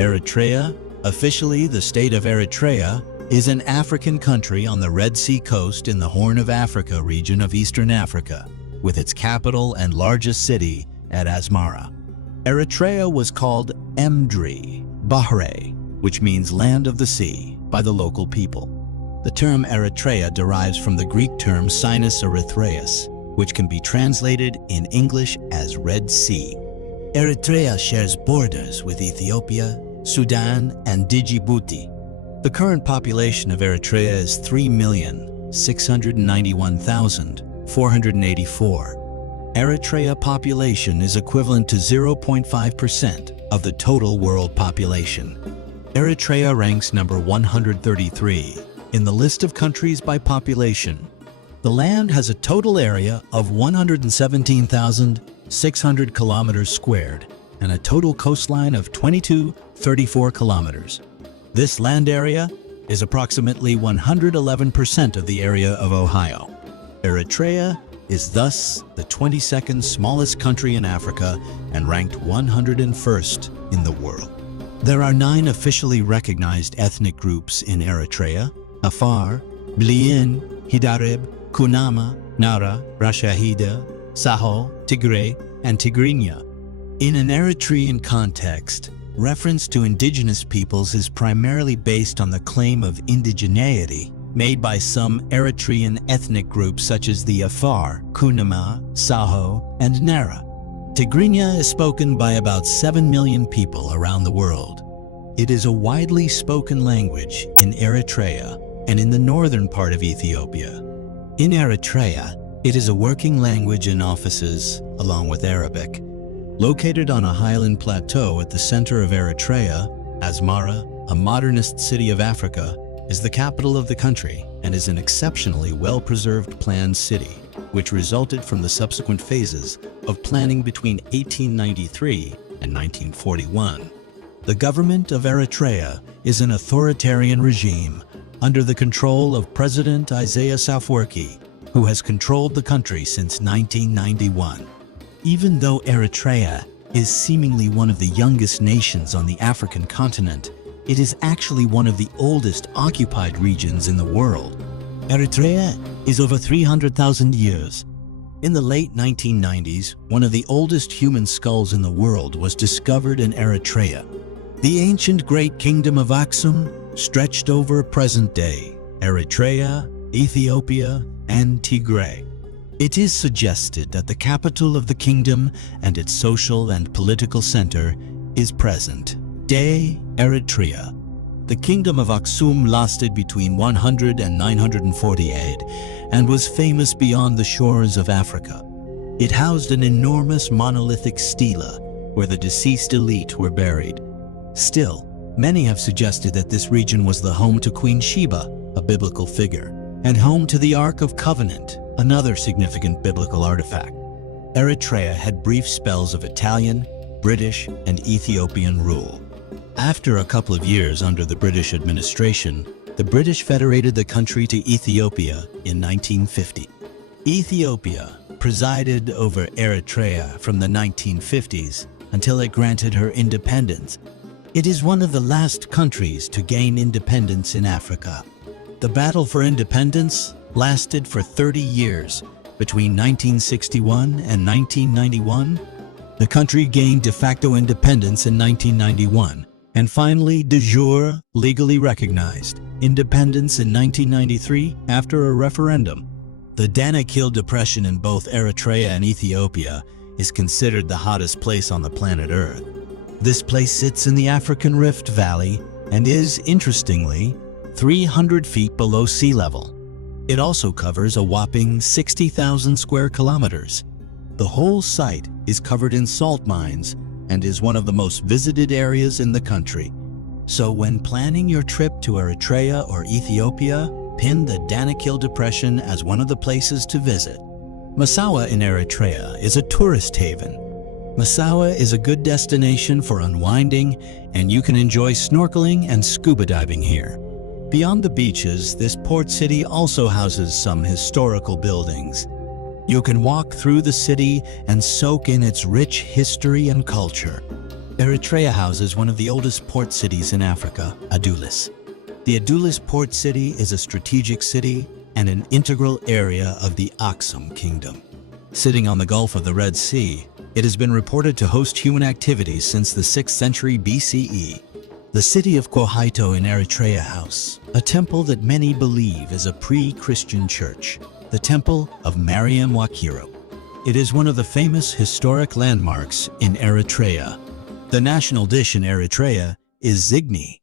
Eritrea, officially the state of Eritrea, is an African country on the Red Sea coast in the Horn of Africa region of Eastern Africa, with its capital and largest city at Asmara. Eritrea was called Emdri, Bahre, which means land of the sea, by the local people. The term Eritrea derives from the Greek term Sinus Erythraeus, which can be translated in English as Red Sea. Eritrea shares borders with Ethiopia, Sudan, and Djibouti. The current population of Eritrea is 3,691,484. Eritrea population is equivalent to 0.5% of the total world population. Eritrea ranks number 133 in the list of countries by population. The land has a total area of 117,600 kilometers squared and a total coastline of 2234 kilometers. This land area is approximately 111% of the area of Ohio. Eritrea is thus the 22nd smallest country in Africa and ranked 101st in the world. There are 9 officially recognized ethnic groups in Eritrea: Afar, Bilen, Hidarib, Kunama, Nara, Rashahida, Saho, Tigre, and Tigrinya. In an Eritrean context, reference to indigenous peoples is primarily based on the claim of indigeneity made by some Eritrean ethnic groups such as the Afar, Kunama, Saho, and Nara. Tigrinya is spoken by about 7 million people around the world. It is a widely spoken language in Eritrea and in the northern part of Ethiopia. In Eritrea, it is a working language in offices, along with Arabic. Located on a highland plateau at the center of Eritrea, Asmara, a modernist city of Africa, is the capital of the country and is an exceptionally well-preserved planned city, which resulted from the subsequent phases of planning between 1893 and 1941. The government of Eritrea is an authoritarian regime under the control of President Isaias Afwerki, who has controlled the country since 1991. Even though Eritrea is seemingly one of the youngest nations on the African continent, it is actually one of the oldest occupied regions in the world. Eritrea is over 300,000 years. In the late 1990s, one of the oldest human skulls in the world was discovered in Eritrea. The ancient Great Kingdom of Aksum stretched over present-day Eritrea, Ethiopia, and Tigre. It is suggested that the capital of the kingdom and its social and political center is present-day Eritrea. The kingdom of Aksum lasted between 100 and 948 and was famous beyond the shores of Africa. It housed an enormous monolithic stela where the deceased elite were buried. Still, many have suggested that this region was the home to Queen Sheba, a biblical figure, and home to the Ark of Covenant, another significant biblical artifact. Eritrea had brief spells of Italian, British, and Ethiopian rule. After a couple of years under the British administration, the British federated the country to Ethiopia in 1950. Ethiopia presided over Eritrea from the 1950s until it granted her independence. It is one of the last countries to gain independence in Africa. The battle for independence lasted for 30 years. Between 1961 and 1991, the country gained de facto independence in 1991, and finally de jure legally recognized independence in 1993 after a referendum. The Danakil Depression in both Eritrea and Ethiopia is considered the hottest place on the planet Earth. This place sits in the African Rift Valley and is, interestingly, 300 feet below sea level. It also covers a whopping 60,000 square kilometers. The whole site is covered in salt mines and is one of the most visited areas in the country. So when planning your trip to Eritrea or Ethiopia, pin the Danakil Depression as one of the places to visit. Massawa in Eritrea is a tourist haven. Massawa is a good destination for unwinding, and you can enjoy snorkeling and scuba diving here. Beyond the beaches, this port city also houses some historical buildings. You can walk through the city and soak in its rich history and culture. Eritrea houses one of the oldest port cities in Africa, Adulis. The Adulis port city is a strategic city and an integral area of the Aksum Kingdom. Sitting on the Gulf of the Red Sea, it has been reported to host human activities since the 6th century BCE. The city of Kohaito in Eritrea house, a temple that many believe is a pre-Christian church, the Temple of Mariam Wakiro. It is one of the famous historic landmarks in Eritrea. The national dish in Eritrea is zigni.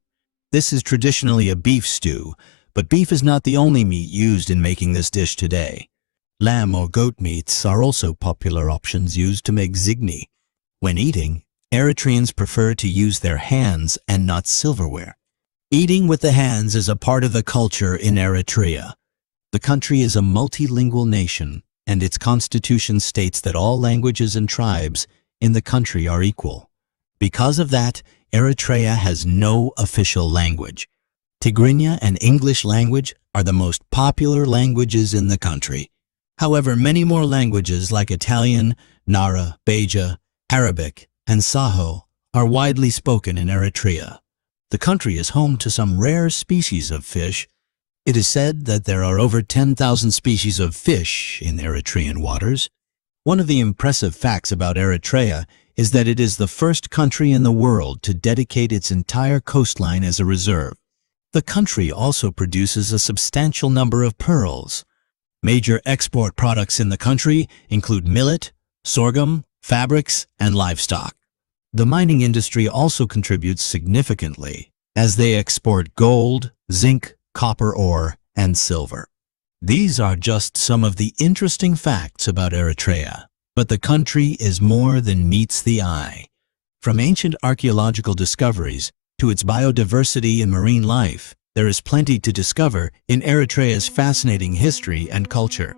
This is traditionally a beef stew, but beef is not the only meat used in making this dish today. Lamb or goat meats are also popular options used to make zigni. When eating, Eritreans prefer to use their hands and not silverware. Eating with the hands is a part of the culture in Eritrea. The country is a multilingual nation, and its constitution states that all languages and tribes in the country are equal. Because of that, Eritrea has no official language. Tigrinya and English language are the most popular languages in the country. However, many more languages like Italian, Nara, Beja, Arabic, and Saho are widely spoken in Eritrea. The country is home to some rare species of fish. It is said that there are over 10,000 species of fish in Eritrean waters. One of the impressive facts about Eritrea is that it is the first country in the world to dedicate its entire coastline as a reserve. The country also produces a substantial number of pearls. Major export products in the country include millet, sorghum, fabrics, and livestock. The mining industry also contributes significantly, as they export gold, zinc, copper ore, and silver. These are just some of the interesting facts about Eritrea. But the country is more than meets the eye. From ancient archaeological discoveries to its biodiversity and marine life, there is plenty to discover in Eritrea's fascinating history and culture.